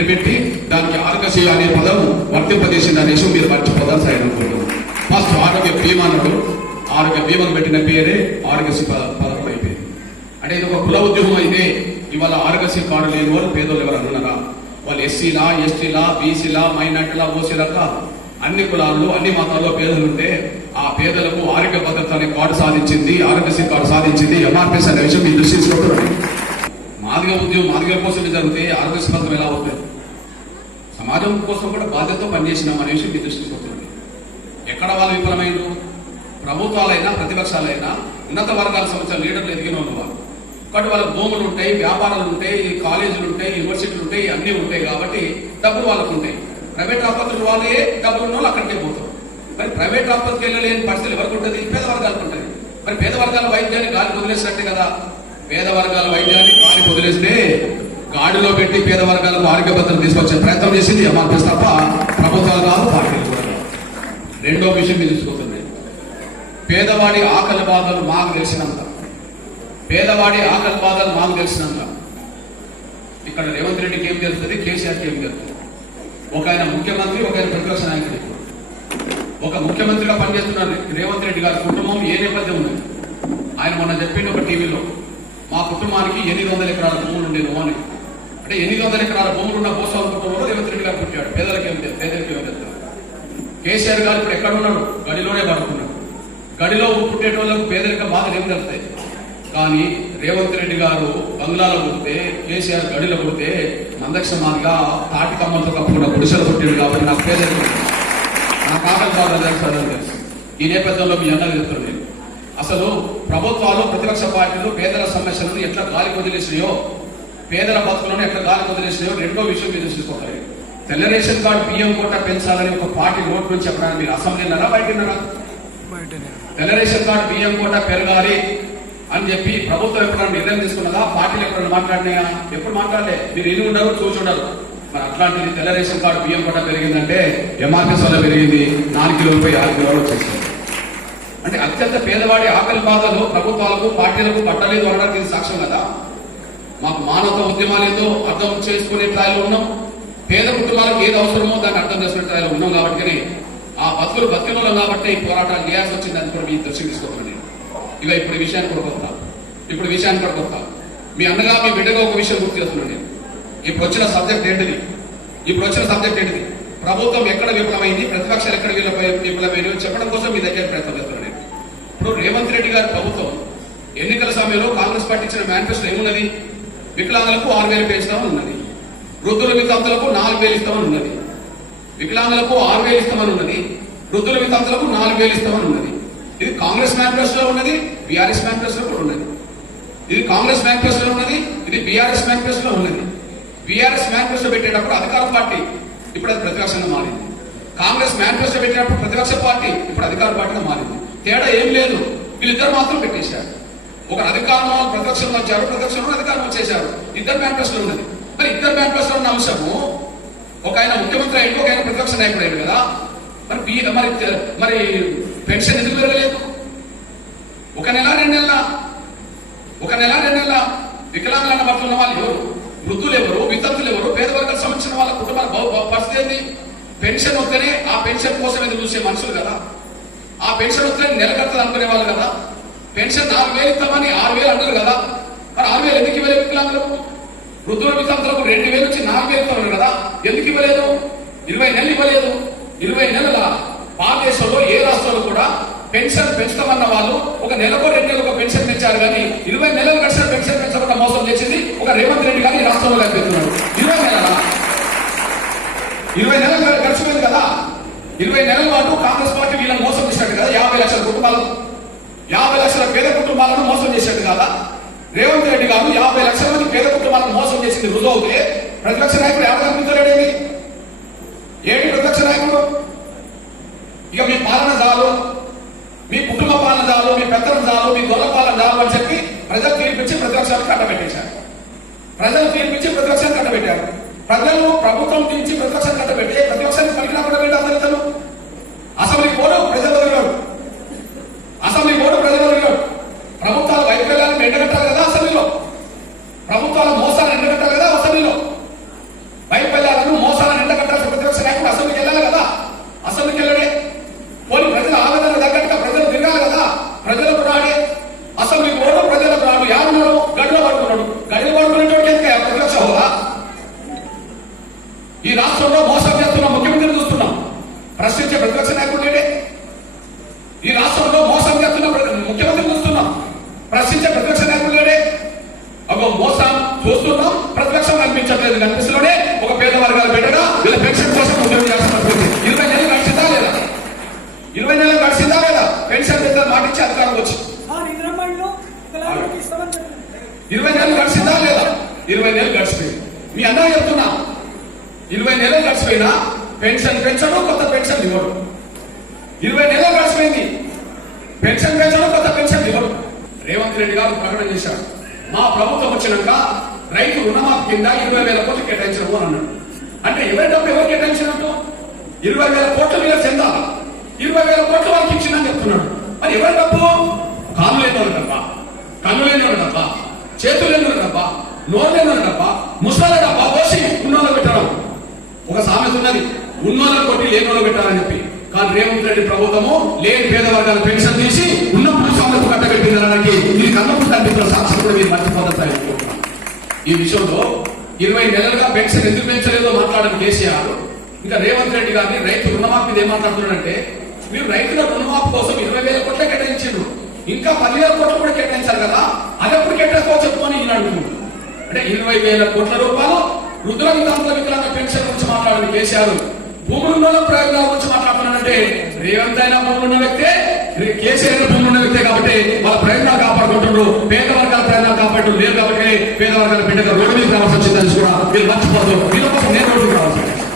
నిలబెట్టి పెట్టి దానికి ఆరోగ్యశ్రీ అనే పదం వర్తింపజేసింది అనేసి మీరు మర్చిపోదాం సరే అనుకుంటున్నాం ఫస్ట్ ఆరోగ్య బీమా అన్నట్టు ఆరోగ్య బీమాను పెట్టిన పేరే ఆరోగ్యశ్రీ పథకం అయిపోయింది. అంటే ఇది ఒక కుల ఉద్యోగం అయితే ఇవాళ ఆరోగ్యశ్రీ కార్డు లేని వారు పేదోళ్ళు ఎవరు అన్నారా వాళ్ళు ఎస్సీలా ఎస్టీలా బీసీలా మైనార్టీలా ఓసీలా అన్ని కులాల్లో అన్ని మతాల్లో పేదలు ఉంటే ఆ పేదలకు ఆరోగ్య భద్రత అనే కార్డు సాధించింది ఆరోగ్యశ్రీ కార్డు సాధించింది ఎంఆర్పీఎస్ అనే విషయం మీరు దృష్టి తీసుకుంటున్నాను ఉద్యోగం మాదిగ కోసం జరిగితే ఆరోగ్య సంబంధం ఎలా అవుతుంది? సమాజం కోసం కూడా బాధ్యత పనిచేసినాం అనే విషయం మీ దృష్టికి వస్తుంది ఎక్కడ వాళ్ళు విఫలమైండు ప్రభుత్వాలైనా ప్రతిపక్షాలైనా ఉన్నత వర్గాల సంబంధించిన లీడర్లు ఎదిగిన వాళ్ళు కాబట్టి వాళ్ళ భూములు ఉంటాయి వ్యాపారాలు ఉంటాయి కాలేజీలు ఉంటాయి యూనివర్సిటీలు ఉంటాయి అన్నీ ఉంటాయి కాబట్టి డబ్బులు వాళ్ళకు ఉంటాయి. ప్రైవేట్ ఆసుపత్రులు వాళ్ళే డబ్బులు ఉన్న వాళ్ళు అక్కడికే పోతారు. మరి ప్రైవేట్ ఆసుపత్రికి వెళ్ళలేని పరిస్థితులు ఎవరికి ఉంటుంది? పేద వర్గాలకు ఉంటుంది. మరి పేద వర్గాల వైద్యాన్ని గాలి వదిలేసినట్టే కదా. పేద వర్గాల వైద్యాన్ని గాలి వదిలేస్తే గాడిలో పెట్టి పేద వర్గాలకు ఆరోగ్య భద్రత తీసుకొచ్చే ప్రయత్నం చేసింది ఎంఆర్పీఎస్ తప్ప ప్రభుత్వాలు కాదు పార్టీలు కూడా రెండో విషయం మీరు చూసుకోతుంది పేదవాడి ఆకలి బాధలు మాకు తెలిసినంత. పేదవాడి ఆకలి బాధలు మాకు తెలిసినంత. ఇక్కడ రేవంత్ రెడ్డికి ఏం తెలుస్తుంది? కేసీఆర్కి ఏం తెలుస్తుంది? ఒక ఆయన ముఖ్యమంత్రి ఒక ఆయన ప్రతిపక్ష నాయకుడు. ఒక ముఖ్యమంత్రిగా పనిచేస్తున్న రేవంత్ రెడ్డి గారి కుటుంబం ఏ నేపథ్యం ఉంది? ఆయన మొన్న చెప్పిండు ఒక టీవీలో. కుటుంబానికి ఎనిమిది వందల ఎకరాల భూములు ఉండేది అని అంటే ఎనిమిది వందల ఎకరాల భూములు ఉన్న పోసాల కుటుంబంలో రేవంత్ పుట్టాడు. పేదలకు ఏం తెలుసు ఏం తెలుసు కేసీఆర్ గారు ఇప్పుడు ఎక్కడ ఉన్నాడు గడిలోనే పడుతున్నాడు గడిలో పుట్టేటోళ్ళకు పేదరిక బాధలు ఏం తెలుస్తాయి. కానీ రేవంత్ రెడ్డి గారు బంగ్లాలో పుడితే కేసీఆర్ గడిలో పుడితే మందక్షమాదిగా తాటి కమ్మలతో కప్పుకున్న గుడిసెలు పుట్టాడు కాబట్టి నాకు పేదరికం. నా నాకు ఆకలి తెలుసు తెలుసు. ఈ నేపథ్యంలో మీ అన్నది చెప్తున్నాను నేను. అసలు ప్రభుత్వాలు ప్రతిపక్ష పార్టీలు పేదల సమస్యలను ఎట్లా గాలి వదిలేసినాయో పేదల బతుకులను ఎట్లా గాలి వదిలేసినాయో రెండో విషయం మీరు చూసుకోవాలి తెల్ల రేషన్ కార్డు బియ్యం కోట పెంచాలని ఒక పార్టీ నోట్ నుంచి చెప్పడానికి మీరు అసెంబ్లీనారా బయటన్నారా తెల్ల రేషన్ కార్డు బియ్యం కోట పెరగాలి అని చెప్పి ప్రభుత్వం ఎప్పుడైనా నిర్ణయం తీసుకున్నదా? పార్టీలు ఎప్పుడైనా మాట్లాడినాయా? ఎప్పుడు మాట్లాడలే. మీరు ఎన్ని ఉండరు చూసి ఉండరు మరి అట్లాంటిది తెల్ల రేషన్ కార్డు బియ్యం కోట పెరిగిందంటే ఎంఆర్ఎస్ వల్ల పెరిగింది నాలుగు కిలోలపై ఆరు కిలోలు వచ్చేసింది. అంటే అత్యంత పేదవాడి ఆకలి బాధలు ప్రభుత్వాలకు పార్టీలకు పట్టలేదు అనడానికి ఇది సాక్ష్యం కదా? మాకు మానవత ఉద్యమాలేదో అర్థం చేసుకునే స్థాయిలో ఉన్నాం. పేద కుటుంబాలకు ఏది అవసరమో దాన్ని అర్థం చేసుకునే స్థాయిలో ఉన్నాం కాబట్టి ఆ బతుకులు బతికినోళ్ళం కాబట్టి ఈ పోరాటాలు చేయాల్సి వచ్చింది అని కూడా మీ దృష్టికి తీసుకొస్తున్నాను ఇక ఇప్పుడు విషయానికి విషయాన్ని కూడా కొత్త ఇప్పుడు విషయానికి విషయాన్ని కూడా కొత్త మీ అన్నగా మీ బిడ్డగా ఒక విషయం గుర్తు చేస్తున్నాను నేను. ఇప్పుడు వచ్చిన సబ్జెక్ట్ ఏంటిది? ఇప్పుడు వచ్చిన సబ్జెక్ట్ ఏంటిది? ప్రభుత్వం ఎక్కడ విఫలమైంది? ప్రతిపక్షాలు ఎక్కడ విఫలమై- విఫలమైనవి? చెప్పడం కోసం మీ దగ్గర ప్రయత్నం చేస్తున్నాను ఇప్పుడు రేవంత్ రెడ్డి గారి ప్రభుత్వం ఎన్నికల సమయంలో కాంగ్రెస్ పార్టీ ఇచ్చిన మేనిఫెస్టో ఏమున్నది? వికలాంగులకు ఆరు వేలు పెంచుతామని ఉన్నది. వృద్ధుల వితంతులకు నాలుగు వేలు ఇస్తామని ఉన్నది. వికలాంగులకు ఆరు వేలు ఇస్తామని ఉన్నది. వృద్ధుల వితంతులకు నాలుగు వేలు ఇస్తామని ఉన్నది. ఇది కాంగ్రెస్ మేనిఫెస్టోలో ఉన్నది బీఆర్ఎస్ మేనిఫెస్టోలో కూడా ఉన్నది. ఇది కాంగ్రెస్ మేనిఫెస్టోలో ఉన్నది ఇది బీఆర్ఎస్ మేనిఫెస్టోలో ఉన్నది. బీఆర్ఎస్ మేనిఫెస్టో పెట్టేటప్పుడు అధికార పార్టీ ఇప్పుడు అది ప్రతిపక్షంగా మారింది. కాంగ్రెస్ మేనిఫెస్టో పెట్టినప్పుడు ప్రతిపక్ష పార్టీ ఇప్పుడు అధికార పార్టీగా మారింది. తేడా ఏం లేదు. వీళ్ళిద్దరు మాత్రం పెట్టేశారు. ఒక అధికారంలో ప్రదక్షిణలు వచ్చారు ప్రదక్షిణలో అధికారం వచ్చేశారు. ఇద్దరు మేనిఫెస్టో ఉన్నది. మరి ఇద్దరు మేనిఫెస్టో ఉన్న అంశము ఒక ఆయన ముఖ్యమంత్రి అయ్యాడు ఒక ఆయన ప్రతిపక్ష నాయకుడు అయ్యాడు కదా. మరి బీ- మరి మరి పెన్షన్ ఎందుకు పెరగలేదు? ఒక నెల రెండు నెలల ఒక నెల రెండు నెలల వికలాంగులైన భర్తలు ఉన్న వాళ్ళు ఎవరు? వృద్ధులు ఎవరు? వితంతులు ఎవరు? పేద వర్గాలకు సంబంధించిన వాళ్ళ కుటుంబాల పరిస్థితి ఏంటి పెన్షన్ వస్తేనే ఆ పెన్షన్ కోసం ఎదురు చూసే మనుషులు కదా. ఆ పెన్షన్ వస్తే నెల కట్టదు అనుకునే వాళ్ళు కదా. పెన్షన్ నాలుగు వేలు ఇస్తామని ఆరు వేలు అన్నారు కదా. మరి ఆరు వేలు ఎందుకు ఇవ్వలేదు వికలాంగులకు? వృద్ధుల వికలాంగులకు రెండు వేలు వచ్చి నాలుగు వేలు ఇస్తున్నారు కదా. ఎందుకు ఇవ్వలేదు? ఇరవై నెలలు ఇవ్వలేదు. ఇరవై నెలల భారతదేశంలో ఏ రాష్ట్రంలో కూడా పెన్షన్ పెంచుతామన్న వాళ్ళు ఒక నెలకు రెండు నెలలకు పెన్షన్ పెంచారు కానీ ఇరవై నెలలు గడిచిన పెన్షన్ పెంచకుండా మోసం చేసింది ఒక రేవంత్ రెడ్డి గారు ఈ రాష్ట్రంలో లేకపోతున్నాడు ఇరవై నెలల ఇరవై నెలలు గడిచిపోయింది కదా. ఇరవై నెలల పాటు కాంగ్రెస్ పార్టీ వీళ్ళని మోసం చేసినట్టు కదా యాభై లక్షల కుటుంబాలను యాభై లక్షల పేద కుటుంబాలను మోసం చేసేది కదా? రేవంత్ రెడ్డి గారు యాభై లక్షల మంది పేద కుటుంబాలను మోసం చేసింది రుజువు అవుతే ప్రతిపక్ష నాయకుడు ఎవరు కనిపించలేడేమి ఏంటి ప్రతిపక్ష నాయకుడు? ఇక మీ పాలన చాలు మీ కుటుంబ పాలన చాలు మీ పెద్దలు చాలు మీ దొర పాలన చాలు అని చెప్పి ప్రజలు తీర్పిచ్చి ప్రతిపక్షాలు కట్టబెట్టేశారు. ప్రజలు తీర్పిచ్చి ప్రతిపక్షాన్ని కట్టబెట్టారు. ప్రజలు ప్రభుత్వం తీర్చి ప్రతిపక్షాన్ని కట్టబెట్టి ప్రతిపక్షాన్ని ఈ రాష్ట్రంలో మోసం చేస్తున్న ముఖ్యమంత్రిని చూస్తున్నాం. ప్రశ్నించే ప్రతిపక్ష నాయకుడు లేడే ఈ రాష్ట్రంలో మోసం చేస్తున్న ముఖ్యమంత్రిని చూస్తున్నాం. ప్రశ్నించే ప్రతిపక్ష నాయకుడు లేడే ఒక మోసం చూస్తున్నాం. ప్రతిపక్షం కనిపించట్లేదు. కనిపిస్తూనే ఒక పేద వర్గాలు పెట్టడా వీళ్ళ పెన్షన్ కోసం ఉద్యోగం చేస్తున్నటువంటి ఇరవై నెలలు గడిచిందా లేదా? ఇరవై నెలలు గడిచిందా లేదా? పెన్షన్ పెద్ద మాటించి అధికారం వచ్చి. ఇరవై నెలలు గడిచిందా లేదా? ఇరవై నెలలు గడిచింది మీ అన్న చెప్తున్నా ఇరవై నెలలు గడిచిపోయినా పెన్షన్ పెంచడం కొత్త పెన్షన్ ఇవ్వడం ఇరవై నెలలు గడిచిపోయింది. పెన్షన్ పెంచడం కొత్త పెన్షన్ ఇవ్వడం రేవంత్ రెడ్డి గారు ప్రకటన చేశారు. మా ప్రభుత్వం వచ్చినాక రైతు రుణమాఫీ కింద ఇరవై వేల కోట్లు కేటాయించడం అని అన్నాడు అంటే ఇరవై డబ్బు ఎవరు కేటాయించినట్టు? ఇరవై వేల కోట్ల మీద చెందాలి. ఇరవై వేల కోట్ల వాళ్ళకి ఇచ్చిందని చెప్తున్నాడు. మరి ఎవరి డబ్బు? కాలు లేని డబ్బా. కన్ను లేని డబ్బా. చేతులు లేని డబ్బా. నోరు లేని డబ్బా. ముసలి డబ్బా పోసి ఉన్నోళ్ళు పెట్టడం ఒక సామెత ఉన్నది ఉన్నోళ్ళని పెట్టాలని చెప్పి. కానీ రేవంత్ రెడ్డి ప్రభుత్వము లేని పేద వర్గాల పెన్షన్ తీసి ఉన్న భూస్వాములకు కట్టబెట్టిందనడానికి ఇది కన్నప్పుడు కనిపించిన సాక్షి కూడా మీరు మర్చిపోతారు. ఈ విషయంలో ఇరవై నెలలుగా పెన్షన్ ఎందుకు పెంచలేదో మాట్లాడడం కేసీఆర్. ఇంకా రేవంత్ రెడ్డి గారిని రైతు రుణమాఫీ మీద మాట్లాడుతున్నాడంటే మీరు రైతుల రుణమాఫీ కోసం ఇరవై వేల కోట్లే కేటాయించారు ఇంకా పదివేల కోట్లు కూడా కేటాయించారు కదా అది ఎప్పుడు కేటాయించుకోవచ్చు చెప్పుకొని ఈయన అడుగుతున్నాడు. అంటే ఇరవై వేల కోట్ల రూపాయలు వృద్ధుల వికలాంగుల వికలాంగ పెన్షన్ గురించి మాట్లాడిన కేసీఆర్. భూమిలో ఉన్న గురించి మాట్లాడుతున్నానంటే రేవంత్ అయినా భూములు ఉన్న వ్యక్తే కేసీఆర్ భూములు ఉన్న వ్యక్తే కాబట్టి వాళ్ళ ప్రయోజనాలు కాపాడుకుంటున్నారు పేద వర్గాల ప్రయోజనాలు కాపాడు లేదు కాబట్టి పేద వర్గాల బిడ్డగా రోడ్డు మీద రావాల్సి వచ్చిందని కూడా వీళ్ళు మర్చిపోతారు వీళ్ళ కోసం నేను రోడ్డు రావాల్సి